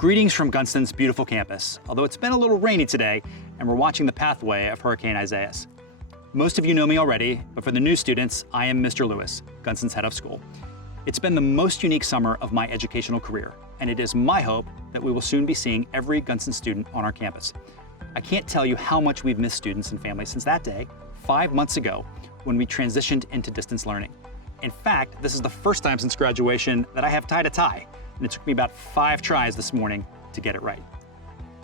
Greetings from Gunston's beautiful campus, although it's been a little rainy today and we're watching the pathway of Hurricane Isaias. Most of you know me already, but for the new students, I am Mr. Lewis, Gunston's head of school. It's been the most unique summer of my educational career, and it is my hope that we will soon be seeing every Gunston student on our campus. I can't tell you how much we've missed students and families since that day, 5 months ago, when we transitioned into distance learning. In fact, this is the first time since graduation that I have tied a tie, and it took me about 5 tries this morning to get it right.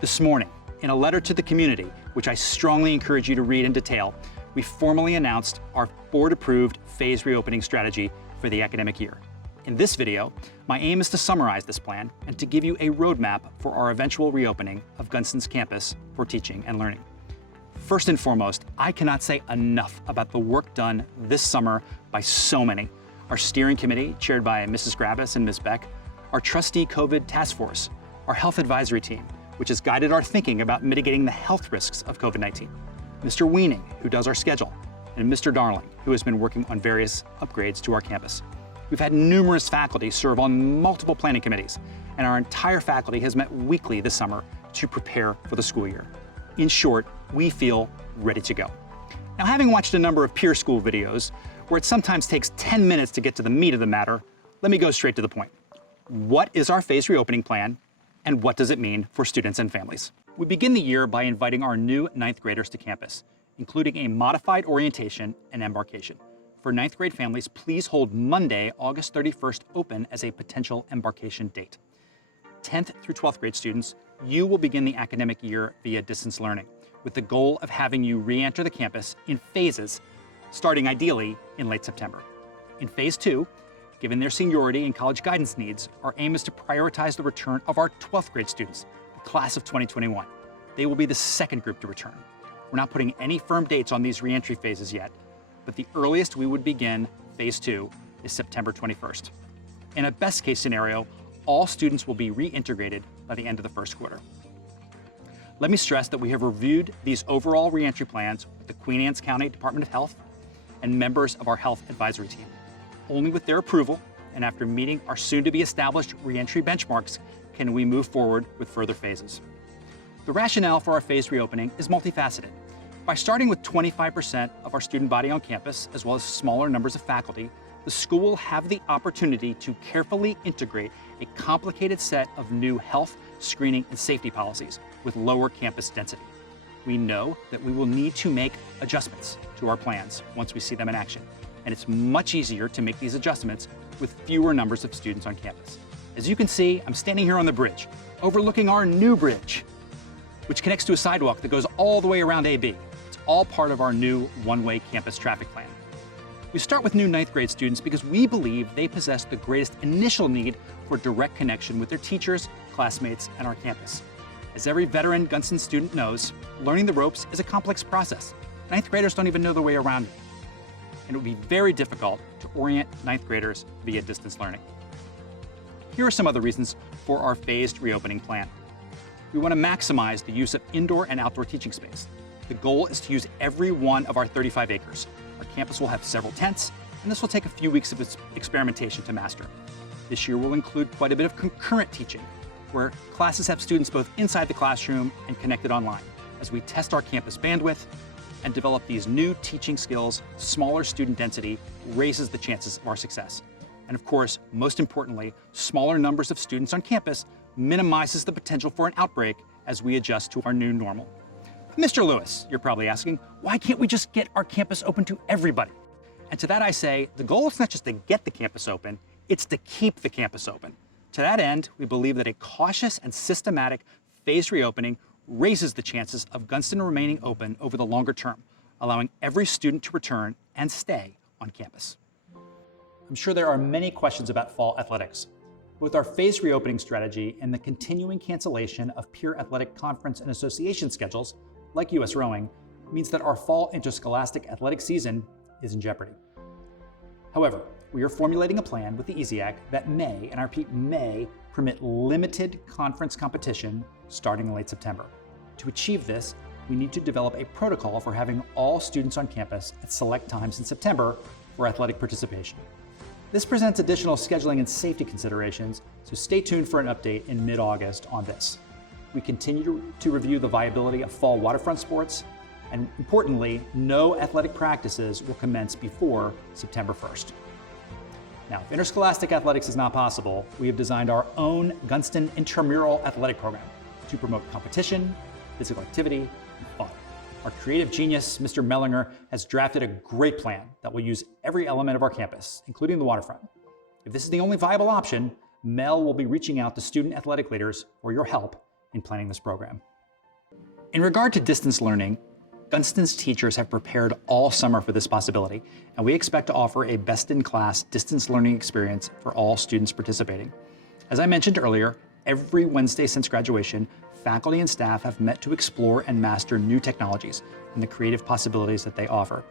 This morning, in a letter to the community, which I strongly encourage you to read in detail, we formally announced our board-approved phased reopening strategy for the academic year. In this video, my aim is to summarize this plan and to give you a roadmap for our eventual reopening of Gunston's campus for teaching and learning. First and foremost, I cannot say enough about the work done this summer by so many. Our steering committee, chaired by Mrs. Gravis and Ms. Beck, our trustee COVID task force, our health advisory team, which has guided our thinking about mitigating the health risks of COVID-19, Mr. Weening, who does our schedule, and Mr. Darling, who has been working on various upgrades to our campus. We've had numerous faculty serve on multiple planning committees, and our entire faculty has met weekly this summer to prepare for the school year. In short, we feel ready to go. Now, having watched a number of peer school videos, where it sometimes takes 10 minutes to get to the meat of the matter, let me go straight to the point. What is our phased reopening plan, and what does it mean for students and families? We begin the year by inviting our new 9th graders to campus, including a modified orientation and embarkation. For 9th grade families, please hold Monday, August 31st open as a potential embarkation date. 10th through 12th grade students, you will begin the academic year via distance learning, with the goal of having you re-enter the campus in phases, starting ideally in late September. In phase 2, given their seniority and college guidance needs, our aim is to prioritize the return of our 12th grade students, the class of 2021. They will be the second group to return. We're not putting any firm dates on these re-entry phases yet, but the earliest we would begin phase 2 is September 21st. In a best case scenario, all students will be reintegrated by the end of the first quarter. Let me stress that we have reviewed these overall re-entry plans with the Queen Anne's County Department of Health and members of our health advisory team. Only with their approval, and after meeting our soon-to-be-established re-entry benchmarks, can we move forward with further phases. The rationale for our phased reopening is multifaceted. By starting with 25% of our student body on campus, as well as smaller numbers of faculty, the school will have the opportunity to carefully integrate a complicated set of new health, screening, and safety policies with lower campus density. We know that we will need to make adjustments to our plans once we see them in action, and it's much easier to make these adjustments with fewer numbers of students on campus. As you can see, I'm standing here on the bridge, overlooking our new bridge, which connects to a sidewalk that goes all the way around AB. It's all part of our new one-way campus traffic plan. We start with new 9th grade students because we believe they possess the greatest initial need for direct connection with their teachers, classmates, and our campus. As every veteran Gunston student knows, learning the ropes is a complex process. 9th graders don't even know their way around it, and it would be very difficult to orient 9th graders via distance learning. Here are some other reasons for our phased reopening plan. We want to maximize the use of indoor and outdoor teaching space. The goal is to use every one of our 35 acres. Our campus will have several tents, and this will take a few weeks of experimentation to master. This year will include quite a bit of concurrent teaching, where classes have students both inside the classroom and connected online. As we test our campus bandwidth and develop these new teaching skills, smaller student density raises the chances of our success. And of course, most importantly, smaller numbers of students on campus minimizes the potential for an outbreak as we adjust to our new normal. Mr. Lewis, you're probably asking, why can't we just get our campus open to everybody? And to that I say, the goal is not just to get the campus open, it's to keep the campus open. To that end, we believe that a cautious and systematic phased reopening raises the chances of Gunston remaining open over the longer term, allowing every student to return and stay on campus. I'm sure there are many questions about fall athletics. With our phased reopening strategy and the continuing cancellation of peer athletic conference and association schedules, like U.S. rowing, means that our fall interscholastic athletic season is in jeopardy. However, we are formulating a plan with the EASY that may, and I repeat may, permit limited conference competition starting in late September. To achieve this, we need to develop a protocol for having all students on campus at select times in September for athletic participation. This presents additional scheduling and safety considerations, so stay tuned for an update in mid-August on this. We continue to review the viability of fall waterfront sports, and importantly, no athletic practices will commence before September 1st. Now, if interscholastic athletics is not possible, we have designed our own Gunston intramural athletic program to promote competition, physical activity, and fun. Our creative genius, Mr. Mellinger, has drafted a great plan that will use every element of our campus, including the waterfront. If this is the only viable option, Mel will be reaching out to student athletic leaders for your help in planning this program. In regard to distance learning, Gunston's teachers have prepared all summer for this possibility, and we expect to offer a best-in-class distance learning experience for all students participating. As I mentioned earlier, every Wednesday since graduation, faculty and staff have met to explore and master new technologies and the creative possibilities that they offer.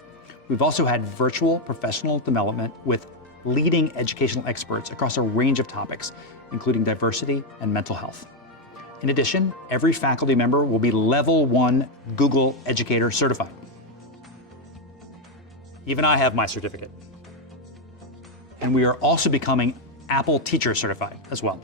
We've also had virtual professional development with leading educational experts across a range of topics, including diversity and mental health. In addition, every faculty member will be Level 1 Google Educator certified. Even I have my certificate. And we are also becoming Apple Teacher certified as well.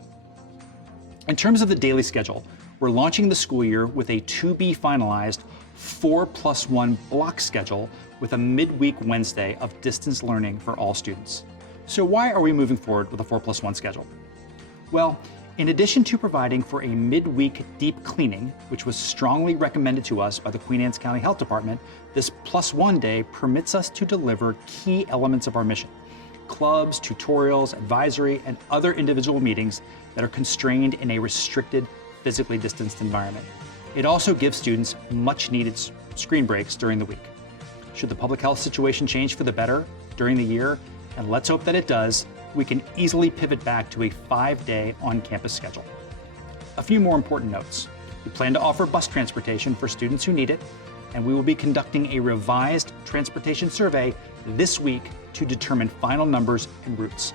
In terms of the daily schedule, we're launching the school year with a to-be-finalized 4+1 block schedule with a midweek Wednesday of distance learning for all students. So why are we moving forward with a 4+1 schedule? Well, in addition to providing for a midweek deep cleaning, which was strongly recommended to us by the Queen Anne's County Health Department, this +1 day permits us to deliver key elements of our mission: clubs, tutorials, advisory, and other individual meetings that are constrained in a restricted, physically distanced environment. It also gives students much needed screen breaks during the week. Should the public health situation change for the better during the year, and let's hope that it does, we can easily pivot back to a 5-day on-campus schedule. A few more important notes. We plan to offer bus transportation for students who need it, and we will be conducting a revised transportation survey this week to determine final numbers and routes.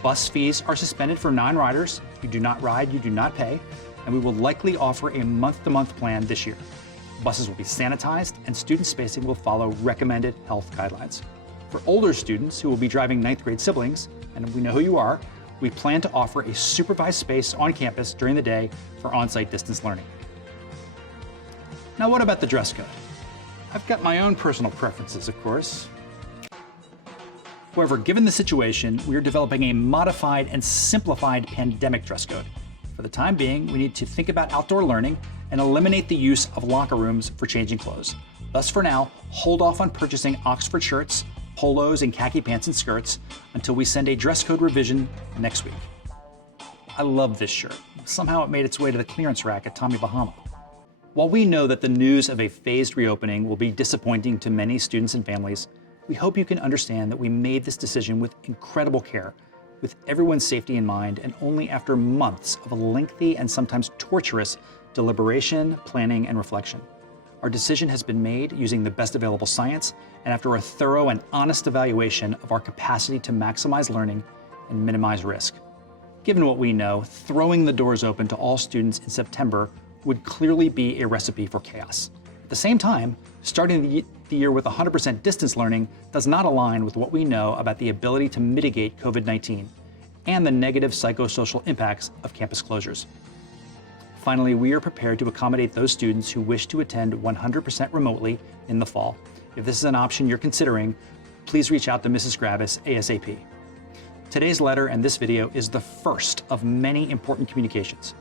Bus fees are suspended for non-riders. If you do not ride, you do not pay, and we will likely offer a month-to-month plan this year. Buses will be sanitized, and student spacing will follow recommended health guidelines. For older students who will be driving 9th grade siblings, and we know who you are, we plan to offer a supervised space on campus during the day for on-site distance learning. Now, what about the dress code? I've got my own personal preferences, of course. However, given the situation, we are developing a modified and simplified pandemic dress code. For the time being, we need to think about outdoor learning and eliminate the use of locker rooms for changing clothes. Thus, for now, hold off on purchasing Oxford shirts, polos, and khaki pants and skirts until we send a dress code revision next week. I love this shirt. Somehow it made its way to the clearance rack at Tommy Bahama. While we know that the news of a phased reopening will be disappointing to many students and families, we hope you can understand that we made this decision with incredible care, with everyone's safety in mind, and only after months of a lengthy and sometimes torturous deliberation, planning, and reflection. Our decision has been made using the best available science and after a thorough and honest evaluation of our capacity to maximize learning and minimize risk. Given what we know, throwing the doors open to all students in September would clearly be a recipe for chaos. At the same time, starting the year with 100% distance learning does not align with what we know about the ability to mitigate COVID-19 and the negative psychosocial impacts of campus closures. Finally, we are prepared to accommodate those students who wish to attend 100% remotely in the fall. If this is an option you're considering, please reach out to Mrs. Gravis ASAP. Today's letter and this video is the first of many important communications.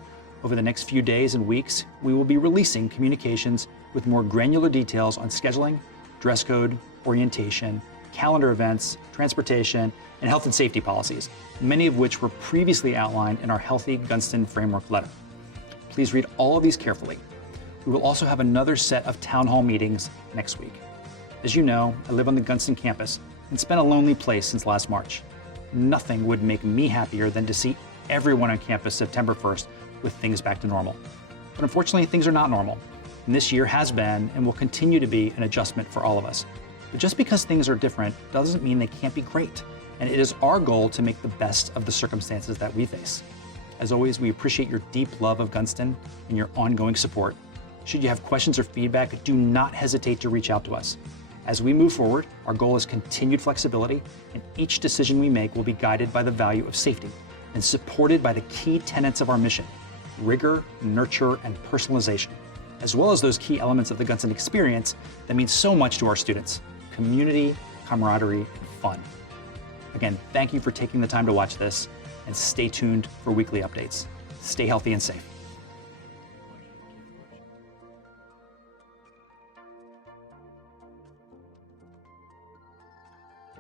Over the next few days and weeks, we will be releasing communications with more granular details on scheduling, dress code, orientation, calendar events, transportation, and health and safety policies, many of which were previously outlined in our Healthy Gunston Framework letter. Please read all of these carefully. We will also have another set of town hall meetings next week. As you know, I live on the Gunston campus and it's been a lonely place since last March. Nothing would make me happier than to see everyone on campus September 1st with things back to normal. But unfortunately, things are not normal. And this year has been and will continue to be an adjustment for all of us. But just because things are different doesn't mean they can't be great. And it is our goal to make the best of the circumstances that we face. As always, we appreciate your deep love of Gunston and your ongoing support. Should you have questions or feedback, do not hesitate to reach out to us. As we move forward, our goal is continued flexibility, and each decision we make will be guided by the value of safety and supported by the key tenets of our mission: rigor, nurture, and personalization, as well as those key elements of the Gunston experience that mean so much to our students: community, camaraderie, and fun. Again, thank you for taking the time to watch this, and stay tuned for weekly updates. Stay healthy and safe.